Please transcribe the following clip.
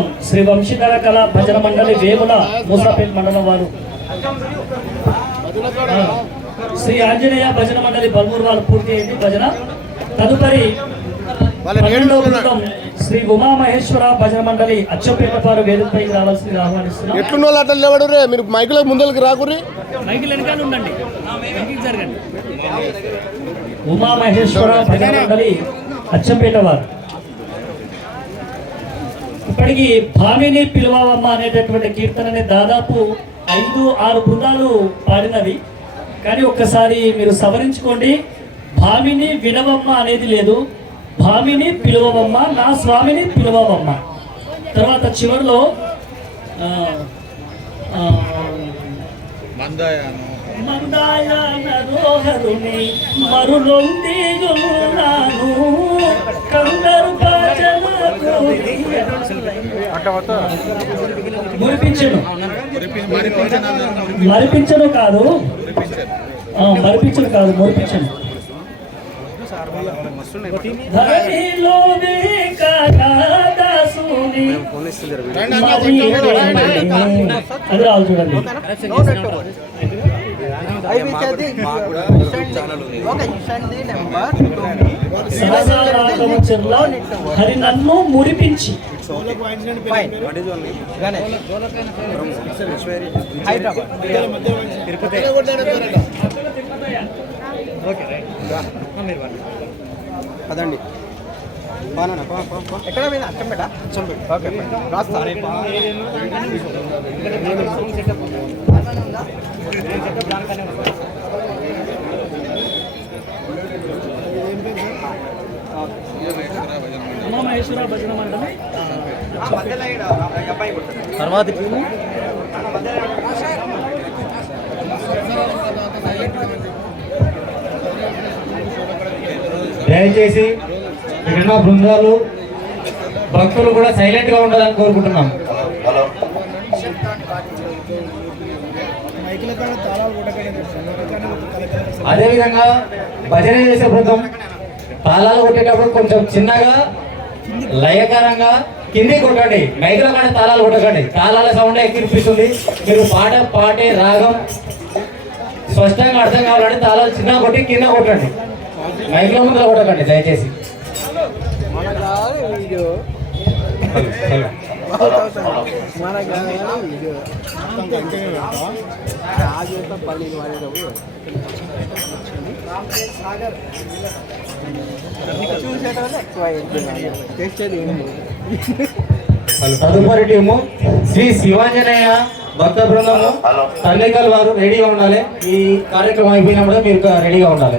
బృందం శ్రీ వంశీధర కళ భజన మండలి వేముల మూసాపేట్ మండలం వారు. శ్రీ ఆంజనేయ భజన మండలి బల్మూరు వాళ్ళు పూర్తి అయింది భజన. తదుపరి శ్రీ ఉమామహేశ్వర భజన మండలి అచ్చంపేట వారు వేదికపైకి రావాల్సింది ఆహ్వానిస్తున్నాం. ఎట్లున్న వాళ్ళు అట్లా నిలబడు రే మీరు మైకులకు ముందరికి రాకుర్రి. మైకిల్ వెనకాల ఉండండి. జరగండి. ఉమామహేశ్వర భజన మండలి అచ్చంపేట వారు ఇప్పటికి భామిని పిలువమ్మ అనేటటువంటి కీర్తనని దాదాపు ఐదు ఆరు బృందాలు పాడినవి కానీ ఒక్కసారి మీరు సవరించుకోండి. భామిని వినవమ్మ అనేది లేదు. భామిని పిలువవమ్మ నా స్వామిని పిలువవమ్మ. తర్వాత చివరిలో ఆ, కందరు మురిపించను. మరిపించను కాదు. ఆ, మరిపించను కాదు మురిపించను. ధరణిలో అది రావాలి చూడండి. సరసారాగము చెర్ల హరి నన్ను మురిపించి పదండి. ఎక్కడ పోయింది అచ్చంపేట అచ్చంపేట. ఓకే రాస్తా. భజన మండలి తర్వాత దయచేసి ఇక్కడ బృందాలు భక్తులు కూడా సైలెంట్గా ఉండాలని కోరుకుంటున్నాం. అదేవిధంగా భజన చేసే బృందం తాళాలు కొట్టేటప్పుడు కొంచెం చిన్నగా లయకరంగా కింది కొట్టండి. మైకుల కాడ తాళాలు కొట్టకండి. తాళాల సౌండ్ ఎక్కిపిస్తుంది మీరు పాట పాటే రాగం స్పష్టంగా అర్థం కావాలంటే తాళాలు చిన్న కొట్టి కింద కొట్టండి. మైకుల ముందర కొట్టకండి దయచేసి. తదుపరి టీము శ్రీ శివాంజనేయ భక్త బృందము. తల్లికల్ వారు రెడీగా ఉండాలి. ఈ కార్యక్రమం అయిపోయినప్పుడు మీరు రెడీగా ఉండాలి.